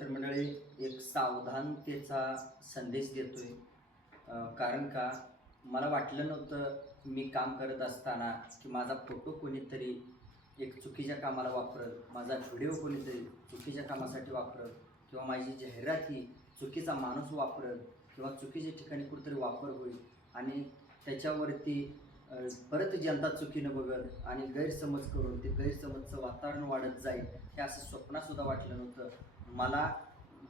तर मंडळी एक सावधानतेचा संदेश देतोय. कारण का मला वाटलं नव्हतं मी काम करत असताना की माझा फोटो कोणीतरी एक चुकीच्या कामाला वापरत, माझा व्हिडिओ कोणीतरी चुकीच्या कामासाठी वापरत किंवा माझी जाहिरात ही चुकीचा माणूस वापरत किंवा चुकीच्या ठिकाणी कुठेतरी वापर होईल आणि त्याच्यावरती परत जनता चुकीनं बघत आणि गैरसमज करून ते गैरसमजचं वातावरण वाढत जाईल हे असं स्वप्नातसुद्धा वाटलं नव्हतं. मला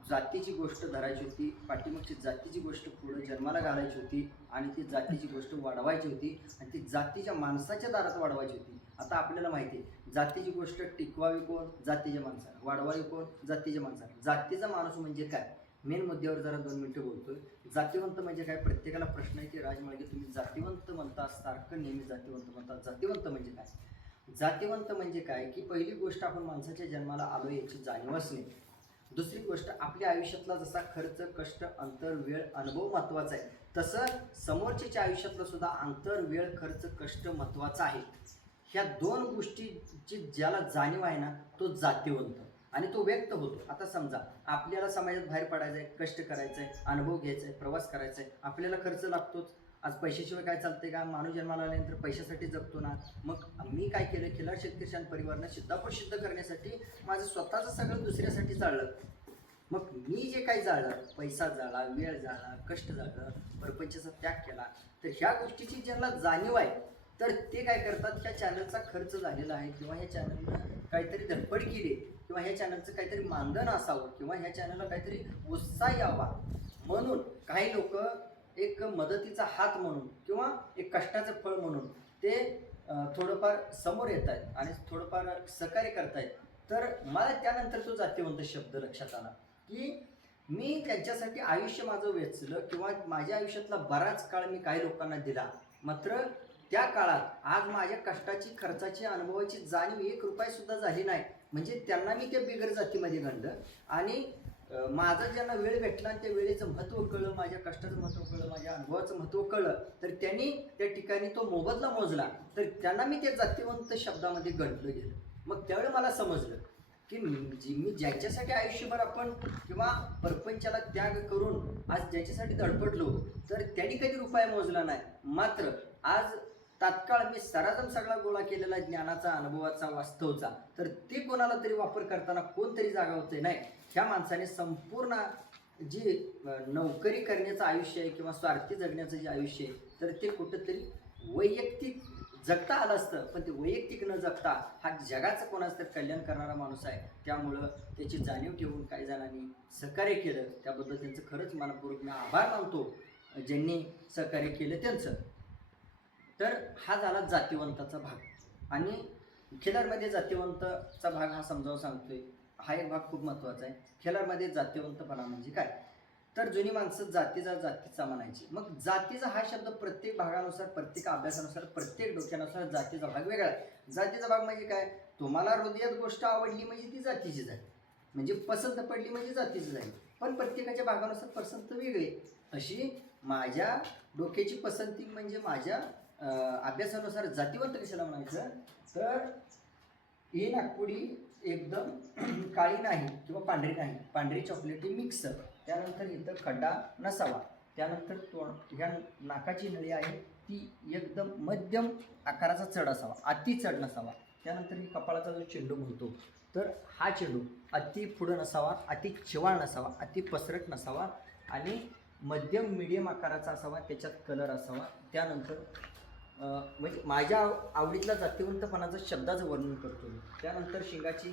जातीची गोष्ट धरायची होती, पाठीमागची जातीची गोष्ट पुढं जन्माला घालायची होती आणि ती जातीची गोष्ट वाढवायची होती आणि ती जातीच्या माणसाच्या दारात वाढवायची होती. आता आपल्याला माहिती आहे जातीची गोष्ट टिकवावी कोण? जातीच्या माणसाला. वाढवावी कोण? जातीच्या माणसाला. जातीचा माणूस म्हणजे काय? मेन मुद्द्यावर जरा 2 मिनिटं बोलतोय. जातीवंत म्हणजे काय? प्रत्येकाला प्रश्न आहे की राजमार्गे तुम्ही जातीवंत म्हणता, सारखं नेहमी जातीवंत म्हणता. जातीवंत म्हणजे काय? जातीवंत म्हणजे काय की पहिली गोष्ट आपण माणसाच्या जन्माला आलो याची जाणीव असणे. दुसरी गोष्ट आपल्या आयुष्यातला जसा खर्च, कष्ट, अंतर, वेळ, अनुभव महत्त्वाचा आहे, तसं समोरच्याच्या आयुष्यातलं सुद्धा अंतर, वेळ, खर्च, कष्ट महत्त्वाचा आहे. ह्या 2 गोष्टीची ज्याला जाणीव आहे ना तो जातीवंत आणि तो व्यक्त होतो. आता समजा आपल्याला समाजात बाहेर पडायचं आहे, कष्ट करायचं आहे, अनुभव घ्यायचा आहे, प्रवास करायचा आहे, आपल्याला खर्च लागतोच. आज पैशाशिवाय काय चालते का? माणूस जन्माला आल्यानंतर पैशासाठी जगतो ना. मग मी काय केलं? खिलार शेतकरी परिवारानं सिद्धापूर सिद्ध करण्यासाठी माझं स्वतःचं सगळं दुसऱ्यासाठी जाळलं. मग मी जे काही जाळलं, पैसा जाळला, वेळ जाळला, कष्ट जाळलं, प्रपंचाचा त्याग केला, तर ह्या गोष्टीची ज्यांना जाणीव आहे तर ते काय करतात? ह्या चॅनलचा खर्च झालेला आहे किंवा ह्या चॅनलनं काहीतरी धडपड केली किंवा ह्या चॅनलचं काहीतरी मानधन असावं किंवा ह्या चॅनलला काहीतरी उत्साह यावा म्हणून काही लोक एक मदतीचा हात म्हणून किंवा एक कष्टाचं फळ म्हणून ते थोडंफार समोर येत आहेत आणि थोडंफार सहकार्य करतायत. तर मला त्यानंतर तो जातीवंत शब्द लक्षात आला की मी त्यांच्यासाठी आयुष्य माझं वेचलं किंवा माझ्या आयुष्यातला बराच काळ मी काही लोकांना दिला. मात्र त्या काळात आज माझ्या कष्टाची, खर्चाची, अनुभवाची जाणीव 1 रुपयासुद्धा झाली नाही. म्हणजे त्यांना मी त्या बिगर जातीमध्ये गणलं आणि माझा ज्यांना वेळ भेटला आणि त्या वेळेचं महत्त्व कळलं, माझ्या कष्टाचं महत्त्व कळलं, माझ्या अनुभवाचं महत्त्व कळलं, तर त्यांनी त्या ठिकाणी तो मोबदला मोजला. तर त्यांना मी त्या जातीवंत शब्दामध्ये गणलं गेलं. मग त्यावेळी मला समजलं की मी ज्यांच्यासाठी आयुष्यभर आपण किंवा प्रपंचाला त्याग करून आज ज्याच्यासाठी धडपडलो तर त्यांनी कधी रुपया मोजला नाही. मात्र आज तात्काळ मी सरासर सगळा गोळा केलेला ज्ञानाचा, अनुभवाचा, वास्तवचा, तर ते कोणाला तरी वापर करताना कोणतरी जागा होते नाही. ह्या माणसाने संपूर्ण जी नोकरी करण्याचं आयुष्य आहे किंवा स्वार्थी जगण्याचं जे आयुष्य आहे तर ते कुठंतरी वैयक्तिक जगता आलं असतं, पण ते वैयक्तिक न जगता हा जगाचं कोणाचं तर कल्याण करणारा माणूस आहे. त्यामुळं त्याची जाणीव ठेवून काही जणांनी सहकार्य केलं, त्याबद्दल त्यांचं खरंच मनपूर्वक मी आभार मानतो ज्यांनी सहकार्य केलं त्यांचं. तर हा झाला जातीवंताचा भाग आणि खिलारमध्ये जातीवंतचा भाग हा समजावून सांगतोय. हा एक भाग खूप महत्त्वाचा आहे. खिलारमध्ये जातीवंतपणा म्हणजे काय? तर जुनी माणसं जातीचा म्हणायची. मग जातीचा हा शब्द प्रत्येक भागानुसार, प्रत्येक अभ्यासानुसार, प्रत्येक डोक्यानुसार जातीचा भाग वेगळा आहे. जातीचा भाग म्हणजे काय? तुम्हाला हृदयात गोष्ट आवडली म्हणजे ती जातीची झाली, म्हणजे पसंत पडली म्हणजे जातीची झाली. पण प्रत्येकाच्या भागानुसार पसंत वेगळी. अशी माझ्या डोक्याची पसंती म्हणजे माझ्या अभ्यासानुसार जातीवंत कशाला म्हणायचं? तर ही नागपुडी एकदम काळी नाही किंवा पांढरी नाही, पांढरी चॉकलेटी मिक्स. त्यानंतर इथं खड्डा नसावा. त्यानंतर ह्या नाकाची नळी आहे ती एकदम मध्यम आकाराचा चढ असावा, अति चढ नसावा. त्यानंतर ही कपाळाचा जो चेंडू म्हणतो तर हा चेंडू अति पुढं नसावा, अति चिवाळ नसावा, अति पसरट नसावा आणि मध्यम मीडियम आकाराचा असावा, त्याच्यात कलर असावा. त्यानंतर म्हणजे माझ्या आवडीतला जातीवंतपणाचं शब्दाचं वर्णन करतो मी. त्यानंतर शिंगाची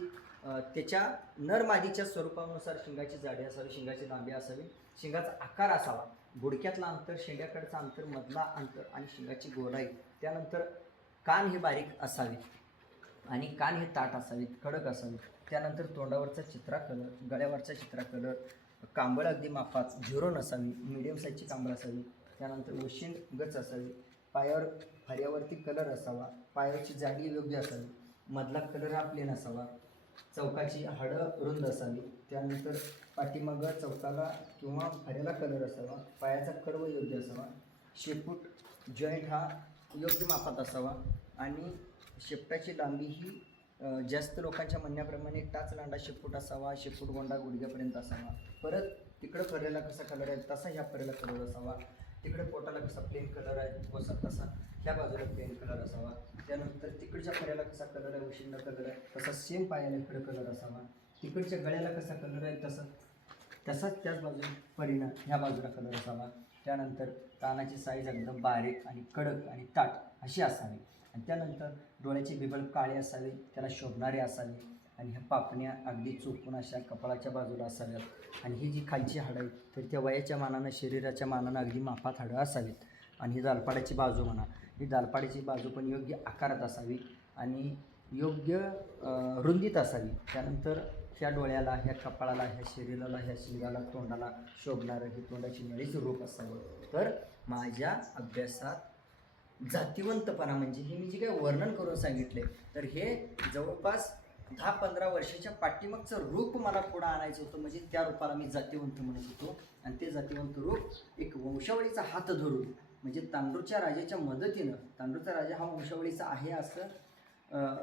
त्याच्या नर मादीच्या स्वरूपानुसार शिंगाची जाडी असावी, शिंगाची लांबी असावी, शिंगाचा आकार असावा, गुडघ्यातला अंतर, शेंड्याकडचं अंतर, मधला अंतर आणि शिंगाची गोलाई. त्यानंतर कान हे बारीक असावेत आणि कान हे ताट असावेत, कडक असावेत. त्यानंतर तोंडावरचा चित्रा कलर, गळ्यावरचा चित्रा कलर, कांबळ अगदी मापात, झिरो नसावी, मिडियम साईजची कांबळ असावी. त्यानंतर वशिंड गच असावी, पायावर फर्यावरती कलर असावा, पायाची जाडी योग्य असावी, मधला कलर हा प्लेन असावा, चौकाची हाडं रुंद असावी. त्यानंतर पाठीमागं चौकाला किंवा फर्याला कलर असावा, पायाचा कर्व योग्य असावा, शेपूट जॉईंट हा योग्य मापात असावा आणि शेपटाची लांबी ही जास्त लोकांच्या म्हणण्याप्रमाणे टाच लांडा शेपूट असावा, शेपूट गोंडा गुडघ्यापर्यंत असावा. परत तिकडं फरेला कसा कलर आहे तसा ह्या फरेला कलर असावा. तिकडे पोटाला कसा प्लेन कलर आहे कोसा तसा ह्या बाजूला प्लेन कलर असावा. त्यानंतर तिकडच्या फऱ्याला कसा कलर आहे उशिंडा कलर आहे तसा सेम पायाला इकडे कलर असावा. तिकडच्या गळ्याला कसा कलर आहे तसाच त्याच बाजूला परीनं ह्या बाजूला कलर असावा. त्यानंतर कानाची साईज एकदम बारीक आणि कडक आणि ताट अशी असावी. आणि त्यानंतर डोळ्याचे बिबळ काळे असावे, त्याला शोभणारे असावे. आणि ह्या पापण्या अगदी चोपून अशा कपाळाच्या बाजूला असाव्यात. आणि ही जी खालची हाडं आहेत तर त्या वयाच्या मानानं शरीराच्या मानानं अगदी मापात हाडं असावीत. आणि ही दालपाड्याची बाजू म्हणा, ही दालपाड्याची बाजू पण योग्य आकारात असावी आणि योग्य रुंदीत असावी. त्यानंतर ह्या डोळ्याला, ह्या कपाळाला, ह्या शरीराला, ह्या शिंगाला, तोंडाला शोभणारं ही तोंडाची नळीचं रूप असावं. तर माझ्या अभ्यासात जातिवंतपणा म्हणजे हे मी जे काही वर्णन करून सांगितले तर हे जवळपास 10-15 वर्षाच्या पाठीमागचं रूप मला पुढं आणायचं होतं. म्हणजे त्या रूपाला मी जातिवंत म्हणत होतो. आणि ते जातिवंत रूप एक वंशावळीचा हात धरून म्हणजे तांडूरच्या राजाच्या मदतीनं, तांडूरचा राजा हा वंशावळीचा आहे असं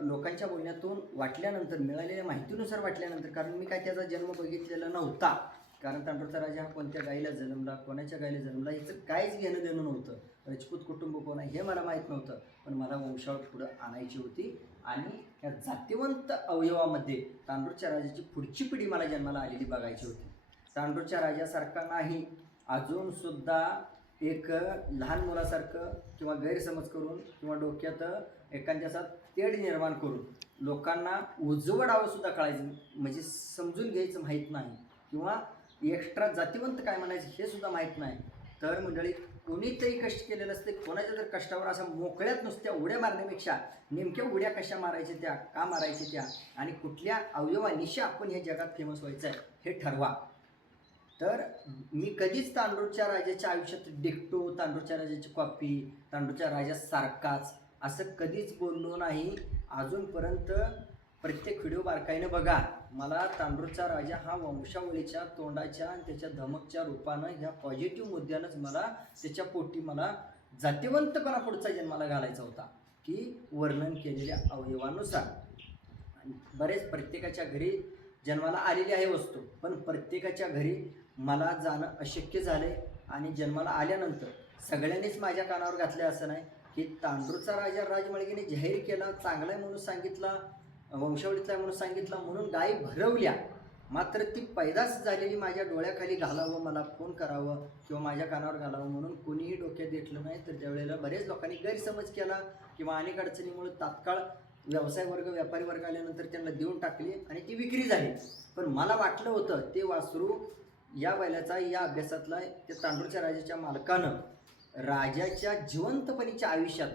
लोकांच्या बोलण्यातून वाटल्यानंतर, मिळालेल्या माहितीनुसार वाटल्यानंतर, कारण मी काय त्याचा जन्म बघितलेला नव्हता. कारण तांडूरचा राजा हा कोणत्या गाईला जन्मला, कोणाच्या गाईला जन्मला याचं काहीच घेणं देणं नव्हतं. राजपूत कुटुंब कोण आहे हे मला माहीत नव्हतं. पण मला वंशावळ पुढं आणायची होती. आणि या जातिवंत अवयवामध्ये तांडूरच्या राजाची पुढची पिढी मला जन्माला आलेली बघायची होती. तांडूरच्या राजासारखा नाही, अजूनसुद्धा एक लहान मुलासारखं किंवा गैरसमज करून किंवा डोक्यात एखाद्याचा तेढ निर्माण करून लोकांना उजवडावं सुद्धा कळायचं म्हणजे समजून घ्यायचं माहीत नाही किंवा एक्स्ट्रा जातिवंत काय म्हणायचं हे सुद्धा माहीत नाही. तर मंडळी कोणीतरी कष्ट केलेलं असते, कोणाच्या जर कष्टावर असा मोकळ्यात नुसत्या उड्या मारण्यापेक्षा नेमक्या उड्या कशा मारायच्या त्या, का मारायच्या त्या आणि कुठल्या अवयवानिशी आपण या जगात फेमस व्हायचं आहे हे ठरवा. तर मी कधीच तांडूरच्या राजाच्या आयुष्यात डिक्टो, तांडूरच्या राजाची कॉपी, तांडूरच्या राजासारखाच असं कधीच बोललो नाही अजूनपर्यंत. प्रत्येक व्हिडिओ बारकाईनं बघा. मला तांडूरचा राजा हा वंशावळीच्या तोंडाच्या आणि त्याच्या धमकच्या रूपानं ह्या पॉझिटिव्ह मुद्द्यानंच मला त्याच्या पोटी मला जातिवंतपणा पुढचा जन्माला घालायचा होता की वर्णन केलेल्या अवयवानुसार. बरेच प्रत्येकाच्या घरी जन्माला आलेली आहे वस्तू, पण प्रत्येकाच्या घरी मला जाणं अशक्य झाले. आणि जन्माला आल्यानंतर सगळ्यांनीच माझ्या कानावर घातले असं नाही की तांडूरचा राजा राजमाळगीने जाहीर केला, चांगला आहे म्हणून सांगितला, वंशावळीतला म्हणून सांगितला म्हणून गायी भरवल्या. मात्र ती पैदास झालेली माझ्या डोळ्याखाली घालावं, मला फोन करावं किंवा माझ्या कानावर घालावं म्हणून कोणीही डोक्यात घेतलं नाही. तर त्यावेळेला बरेच लोकांनी गैरसमज केला किंवा अनेक अडचणीमुळे तात्काळ व्यवसाय वर्ग, व्यापारी वर्ग आल्यानंतर त्यांना देऊन टाकली आणि ती विक्री झाली. पण मला वाटलं होतं ते वासरू या बैलाचा, या अभ्यासातला त्या तांडूरच्या राजाच्या मालकानं राजाच्या जिवंतपणीच्या आयुष्यात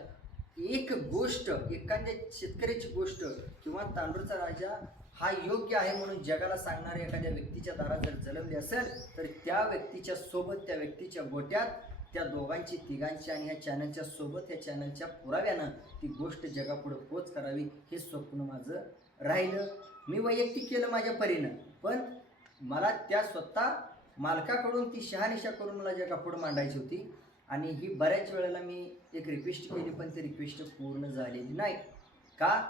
एक गोष्ट, एखाद्या शेतकऱ्याची गोष्ट किंवा तांडूरचा राजा हा योग्य आहे म्हणून जगाला सांगणाऱ्या एखाद्या व्यक्तीच्या दारात जर जन्मली असेल तर त्या व्यक्तीच्या सोबत, त्या व्यक्तीच्या गोट्यात त्या दोघांची, तिघांची आणि ह्या चॅनलच्या सोबत, ह्या चॅनलच्या पुराव्यानं ती गोष्ट जगापुढं पोच करावी हे स्वप्न माझं राहिलं. मी वैयक्तिक केलं माझ्या परीनं, पण मला त्या स्वतः मालकाकडून ती शहानिशा करून मला जगापुढं मांडायची होती. आणि ही बऱ्याच वेळेला मी एक रिक्वेस्ट केली पण ती रिक्वेस्ट पूर्ण झालेली नाही. का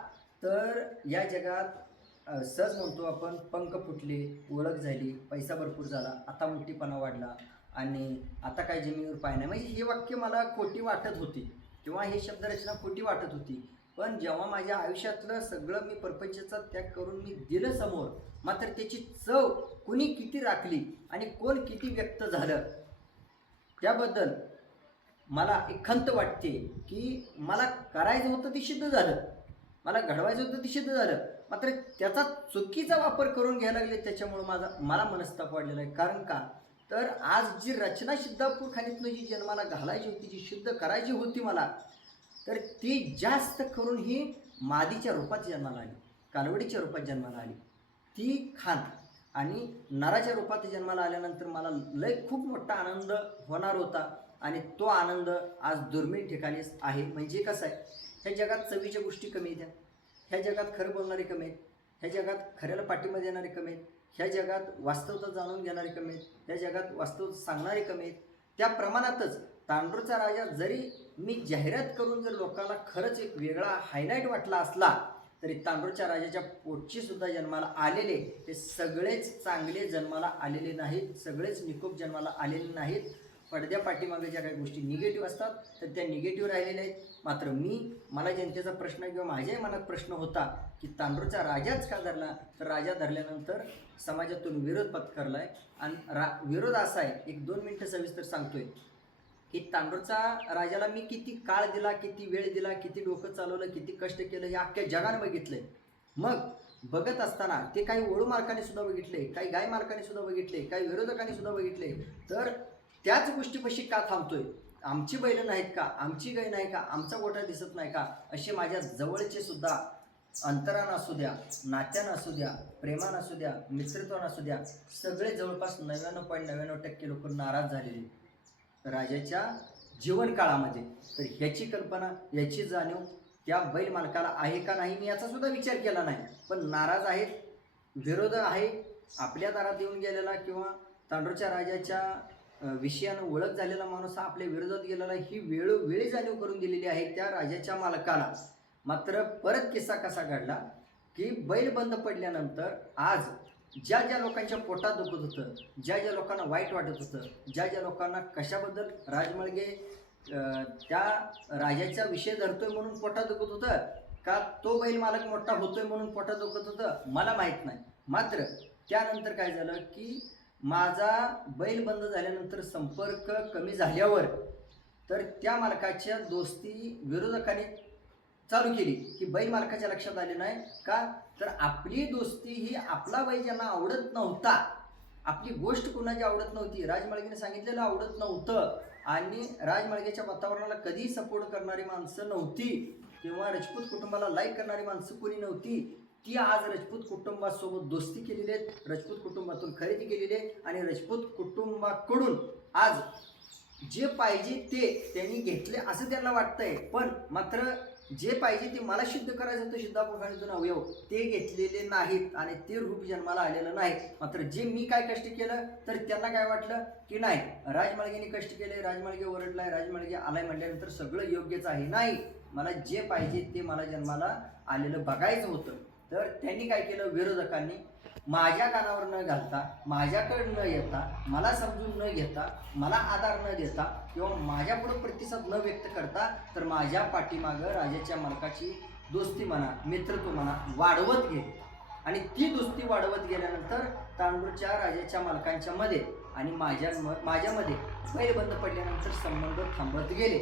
तर या जगात सहज म्हणतो आपण, पंख फुटले, ओळख झाली, पैसा भरपूर झाला, आता मोठीपणा वाढला आणि आता काय जमिनीवर पाय नाही, म्हणजे हे वाक्य मला खोटी वाटत होती किंवा हे शब्दरचना खोटी वाटत होती. पण जेव्हा माझ्या आयुष्यातलं सगळं मी प्रपंचाचा त्याग करून मी दिलं समोर, मात्र त्याची चव कुणी किती राखली आणि कोण किती व्यक्त झालं त्याबद्दल मला एक खंत वाटते की मला करायचं होतं ते सिद्ध झालं, मला घडवायचं होतं ते सिद्ध झालं, मात्र त्याचा चुकीचा वापर करून घ्यायला लागले त्याच्यामुळं मला मनस्ताप वाढलेला आहे. कारण का तर आज जी रचना सिद्धापूर खाणीतनं जी जन्माला घालायची होती, जी सिद्ध करायची होती मला, तर ती जास्त करून ही मादीच्या रूपात जन्माला आली, कालवडीच्या रूपात जन्माला आली ती खान. आणि नराच्या रूपात जन्माला आल्यानंतर मला लय खूप मोठा आनंद होणार होता आणि तो आनंद आज दुर्मिळ ठिकाणी आहे. म्हणजे कसं आहे, ह्या जगात चवीच्या गोष्टी कमी आहेत, ह्या जगात खरं बोलणारे कमी आहेत, ह्या जगात खऱ्याला पाठिंबा देणारे कमी आहेत, ह्या जगात वास्तवता जाणून घेणारे कमी आहेत, ह्या जगात वास्तव सांगणारे कमी आहेत. त्या प्रमाणातच तांडूरचा राजा जरी मी जाहिरात करून जर लोकांना खरंच एक वेगळा हायलाईट वाटला असला तरी तांडूरच्या राजाच्या पोटची सुद्धा जन्माला आलेले हे सगळेच चांगले जन्माला आलेले नाहीत, सगळेच निकोप जन्माला आलेले नाहीत. पडद्या पाठीमागे ज्या काही गोष्टी निगेटिव्ह असतात तर त्या निगेटिव्ह राहिलेल्या आहेत. मात्र मला जनतेचा प्रश्न किंवा माझ्याही मनात प्रश्न होता की तांडूरचा राजाच का धरला, तर राजा धरल्यानंतर समाजातून विरोध पत्करला आहे. आणि विरोध असा आहे, 1-2 मिनटं सविस्तर सांगतोय की तांडूरचा राजाला मी किती काळ दिला, किती वेळ दिला, किती डोकं चालवलं, किती कष्ट केलं हे अख्ख्या जगानं बघितलंय. मग बघत असताना ते काही ओळू मालकाने सुद्धा बघितले, काही गाय मालकाने सुद्धा बघितले, काही विरोधकांनी सुद्धा बघितले. तर त्याच गोष्टीपाशी का थांबतोय? आमची बैल नाहीत का, आमची गाय नाही का, आमचा गोठा दिसत नाही का, असे माझ्या जवळचे सुद्धा अंतरानं असू द्या, नात्यानं असू द्या, प्रेमानं असू द्या, मित्रत्वानं असू द्या, सगळे जवळपास 99.99% लोक नाराज झालेले राजाच्या जीवनकाळामध्ये. तर ह्याची कल्पना, याची जाणीव त्या बैल मालकाला आहे का नाही मी याचा सुद्धा विचार केला नाही. पण नाराज आहेत, विरोध आहे, आपल्या दारात येऊन गेलेला किंवा तांडूरच्या राजाच्या विषयानं ओळख झालेला माणूस हा आपल्या विरोधात गेलेला, ही वेळोवेळी जाणीव करून दिलेली आहे त्या राजाच्या मालकाला. मात्र परत किस्सा कसा घडला की बैल बंद पडल्यानंतर आज ज्या ज्या लोकांच्या पोटात दुखत होतं, ज्या ज्या लोकांना वाईट वाटत होतं, ज्या ज्या लोकांना कशाबद्दल राजमळगे त्या राजाचा विषय धरतोय म्हणून पोटात दुखत होतं का तो बैल मालक मोठा होतोय म्हणून पोटात दुखत होतं मला माहीत नाही. मात्र त्यानंतर काय झालं की माझा बैल बंद झाल्यानंतर संपर्क कमी झाल्यावर तर त्या मालकाच्या दोस्ती विरोधकाने चालू केली की बैल मालकाच्या लक्षात आले नाही का, तर आपली दोस्ती ही आपला बैल ज्यांना आवडत नव्हता, आपली गोष्ट कोणाची आवडत नव्हती, राजमाळगेने सांगितलेलं आवडत नव्हतं आणि राजमाळगेच्या वातावरणाला कधीही सपोर्ट करणारी माणसं नव्हती किंवा राजपूत कुटुंबाला लाईक करणारी माणसं कोणी नव्हती, ती आज राजपूत कुटुंबासोबत दोस्ती केलेली आहेत, राजपूत कुटुंबातून खरेदी केलेली आहे आणि राजपूत कुटुंबाकडून आज जे पाहिजे ते त्यांनी घेतले असं त्यांना वाटतंय. पण मात्र जे पाहिजे ते मला सिद्ध करायचं होतं सिद्धापूर खाणीतून अवयव ते घेतलेले नाहीत आणि ते रूप जन्माला आलेलं नाही. मात्र जे मी काय कष्ट केलं तर त्यांना काय वाटलं की नाही राजमाळगेने कष्ट केले, राजमाळगे ओरडलाय, राजमाळगे आलाय म्हटल्यानंतर सगळं योग्यच आहे. नाही, मला जे पाहिजे ते मला जन्माला आलेलं बघायचं होतं. तर त्यांनी काय केलं, विरोधकांनी माझ्या कानावर न घालता, माझ्याकडे न येता, मला समजून न घेता, मला आधार न देता किंवा माझ्यापुढं प्रतिसाद न व्यक्त करता तर माझ्या पाठीमागं राजाच्या मालकाची दोस्ती म्हणा, मित्रत्व म्हणा वाढवत गेले आणि ती दोस्ती वाढवत गेल्यानंतर तांडूरच्या राजाच्या मालकांच्या मध्ये आणि माझ्यामध्ये बैल बंद पडल्यानंतर संबंध थांबत गेले.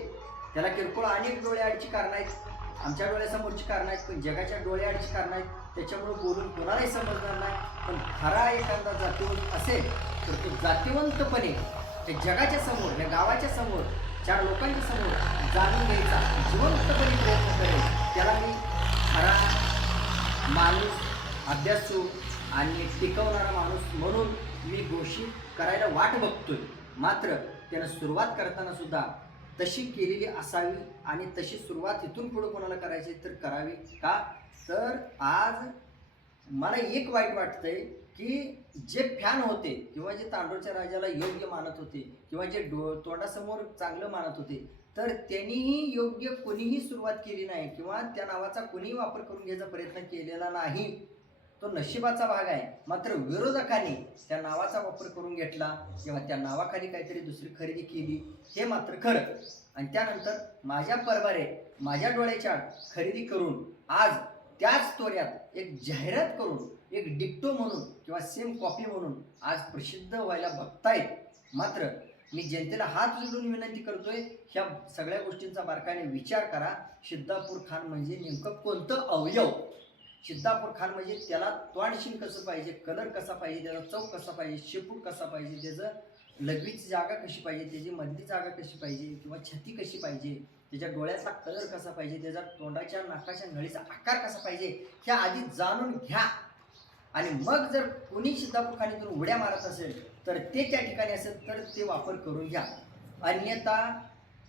त्याला किरकोळ अनेक डोळ्याआडची कारणं आहेत, आमच्या डोळ्यासमोरची कारणं आहेत, पण जगाच्या डोळ्याआडची कारणं आहेत. त्याच्यामुळे बोलून कोणालाही समजणार नाही. पण खरा एखादा जातीवंत असेल तर तो जातीवंतपणे त्या जगाच्या समोर, या गावाच्या समोर, 4 लोकांच्या समोर जाणून घ्यायचा जिवंतपणे प्रयत्न करेल. त्याला मी खरा माणूस, अभ्यासू आणि टिकवणारा माणूस म्हणून मी घोषित करायला वाट बघतोय. मात्र त्यानं सुरुवात करताना सुद्धा तशी केलेली असावी आणि तशी सुरुवात इथून पुढे कोणाला करायची तर करावी का, तर आज मला एक वाईट वाटतंय की जे फॅन होते किंवा जे तांडूरच्या राजाला योग्य मानत होते किंवा जे तोंडासमोर चांगलं मानत होते तर त्यांनीही योग्य कोणीही सुरुवात केली नाही किंवा त्या नावाचा कोणीही वापर करून घ्यायचा प्रयत्न केलेला नाही. तो नशिबाचा भाग आहे. मात्र विरोधकांनी त्या नावाचा वापर करून घेतला किंवा त्या नावाखाली काहीतरी दुसरी खरेदी केली हे मात्र खरं. आणि त्यानंतर माझ्या परबारे, माझ्या डोळ्याच्या खरेदी करून आज त्याच तोऱ्यात एक जाहिरात करून, एक डिक्टो म्हणून किंवा सेम कॉपी म्हणून आज प्रसिद्ध व्हायला बघतायत. मात्र मी जनतेला हात जोडून विनंती करतोय, ह्या सगळ्या गोष्टींचा बारकाईने विचार करा. सिद्धापूर खान म्हणजे नेमकं कोणतं अवयव, सिद्धापूर खान म्हणजे त्याला तोंडशीन कसं पाहिजे, कलर कसा पाहिजे, त्याचा चौक कसा पाहिजे, शेपूट कसा पाहिजे, त्याचं लघवीची जागा कशी पाहिजे, त्याची मधली जागा कशी पाहिजे किंवा छाती कशी पाहिजे, त्याच्या डोळ्याचा कलर कसा पाहिजे, त्याचा तोंडाच्या नाकाच्या नळीचा आकार कसा पाहिजे, ह्या आधी जाणून घ्या. आणि मग जर कोणी सिद्धापूर खाणीतून उड्या मारत असेल तर ते त्या ठिकाणी असेल तर ते वापर करून घ्या. अन्यथा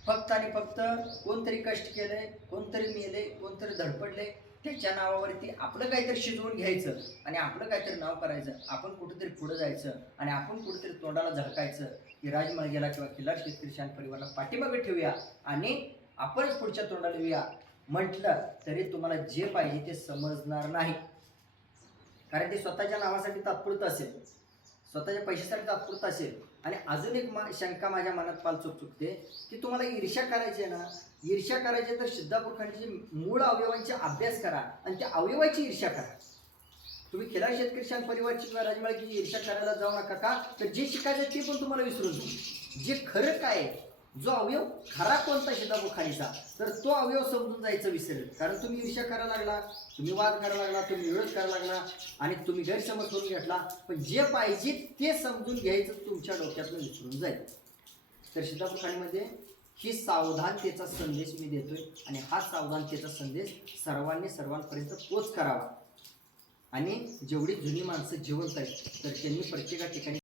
फक्त आणि फक्त कोणतरी कष्ट केले, कोणतरी मेले, कोणतरी धडपडले, त्याच्या नावावरती आपलं काहीतरी शिजवून घ्यायचं आणि आपलं काहीतरी नाव करायचं, आपण कुठेतरी पुढं जायचं आणि आपण कुठेतरी तोंडाला झळकायचं की राजमाळगेला किंवा खिल्लार शेतकरी शान परिवाराला पाठीमागे ठेवूया आणि आपणच पुढच्या तोंडाला येऊया. म्हटलं तरी तुम्हाला जे पाहिजे ते समजणार नाही, कारण ते स्वतःच्या नावासाठी तात्पुरतं असेल, स्वतःच्या पैशासाठी तात्पुरतं असेल. आणि अजून एक शंका माझ्या मनात पाल चुकते की तुम्हाला ईर्ष्या करायची आहे ना, ईर्ष्या करायची तर सिद्धापूरखांचे मूळ अवयवांचे अभ्यास करा आणि त्या अवयवाची ईर्ष्या करा. तुम्ही खिलार शेतकरी शान परिवारची किंवा राजमाळ्याची ईर्ष्या करायला जाऊ नका. का तर जे शिकायचं ते पण तुम्हाला विसरून जाईल. जे खरं काय आहे, जो अवयव खरा कोणता सिद्धापूरखानीचा, तर तो अवयव समजून जायचं विसरेल. कारण तुम्ही ईर्ष्या करायला लागला, तुम्ही वाद करायला लागला, तुम्ही विरोध करायला लागला आणि तुम्ही गैरसमज करून घेतला. पण जे पाहिजे ते समजून घ्यायचं तुमच्या डोक्यातून विसरून जाईल. तर सिद्धापूरखानीमध्ये ही सावधानतेचा संदेश मी देतोय आणि हा सावधानतेचा संदेश सर्वांनी सर्वांपर्यंत पोच करावा. आणि जेवढी जुनी माणसं जिवंत आहेत तर त्यांनी प्रत्येका ठिकाणी